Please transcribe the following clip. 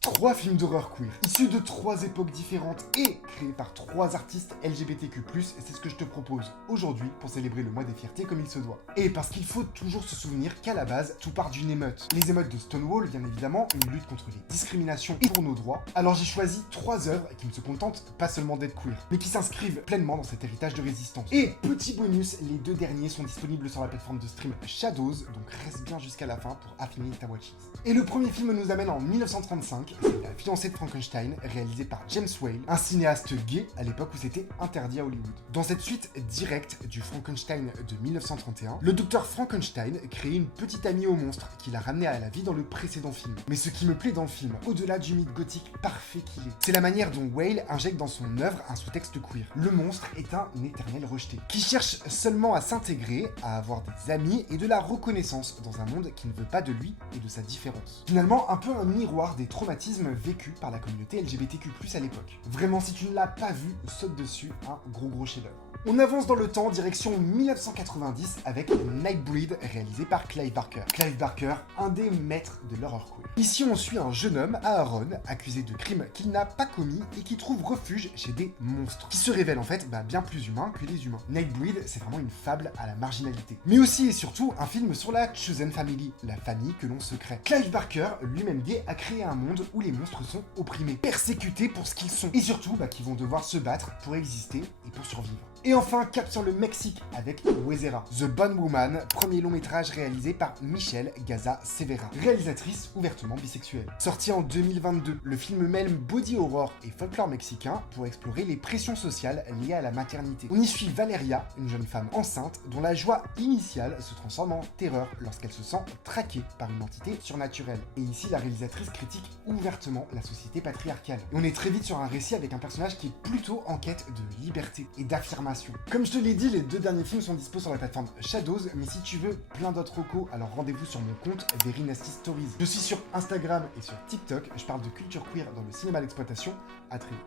Trois films d'horreur queer, issus de trois époques différentes et créés par trois artistes LGBTQ+, et c'est ce que je te propose aujourd'hui pour célébrer le mois des fiertés comme il se doit. Et parce qu'il faut toujours se souvenir qu'à la base, tout part d'une émeute. Les émeutes de Stonewall, bien évidemment, une lutte contre les discriminations et pour nos droits. Alors j'ai choisi trois œuvres qui ne se contentent pas seulement d'être queer, mais qui s'inscrivent pleinement dans cet héritage de résistance. Et petit bonus, les deux derniers sont disponibles sur la plateforme de stream Shadows, donc reste bien jusqu'à la fin pour affiner ta watchlist. Et le premier film nous amène en 1935, c'est La fiancée de Frankenstein, réalisé par James Whale, un cinéaste gay à l'époque où c'était interdit à Hollywood. Dans cette suite directe du Frankenstein de 1931, le docteur Frankenstein crée une petite amie au monstre qui l'a ramené à la vie dans le précédent film. Mais ce qui me plaît dans le film, au-delà du mythe gothique parfait qu'il est, c'est la manière dont Whale injecte dans son œuvre un sous-texte queer. Le monstre est un éternel rejeté, qui cherche seulement à s'intégrer, à avoir des amis et de la reconnaissance dans un monde qui ne veut pas de lui et de sa différence. Finalement, un peu un miroir des traumatismes vécus par la communauté LGBTQ+, à l'époque. Vraiment, si tu ne l'as pas vu, saute dessus, un gros chef-d'œuvre. On avance dans le temps, direction 1990 avec Nightbreed, réalisé par Clive Barker. Clive Barker, un des maîtres de l'horreur queer. Ici, on suit un jeune homme, Aaron, accusé de crimes qu'il n'a pas commis et qui trouve refuge chez des monstres, qui se révèlent en fait bien plus humains que les humains. Nightbreed, c'est vraiment une fable à la marginalité. Mais aussi et surtout, un film sur la Chosen Family, la famille que l'on se crée. Clive Barker, lui-même gay, a créé un monde où les monstres sont opprimés, persécutés pour ce qu'ils sont, et surtout qui vont devoir se battre pour exister et pour survivre. Et enfin, cap sur le Mexique avec Huesera, The Bone Woman, premier long métrage réalisé par Michelle Gaza Severa, réalisatrice ouvertement bisexuelle. Sorti en 2022, le film mêle body horror et folklore mexicain pour explorer les pressions sociales liées à la maternité. On y suit Valeria, une jeune femme enceinte dont la joie initiale se transforme en terreur lorsqu'elle se sent traquée par une entité surnaturelle. Et ici, la réalisatrice critique ouvertement la société patriarcale. Et on est très vite sur un récit avec un personnage qui est plutôt en quête de liberté et d'affirmation. Comme je te l'ai dit, les deux derniers films sont dispo sur la plateforme Shadows, mais si tu veux plein d'autres recos, alors rendez-vous sur mon compte Very Nasty Stories. Je suis sur Instagram et sur TikTok, je parle de culture queer dans le cinéma d'exploitation. À très vite.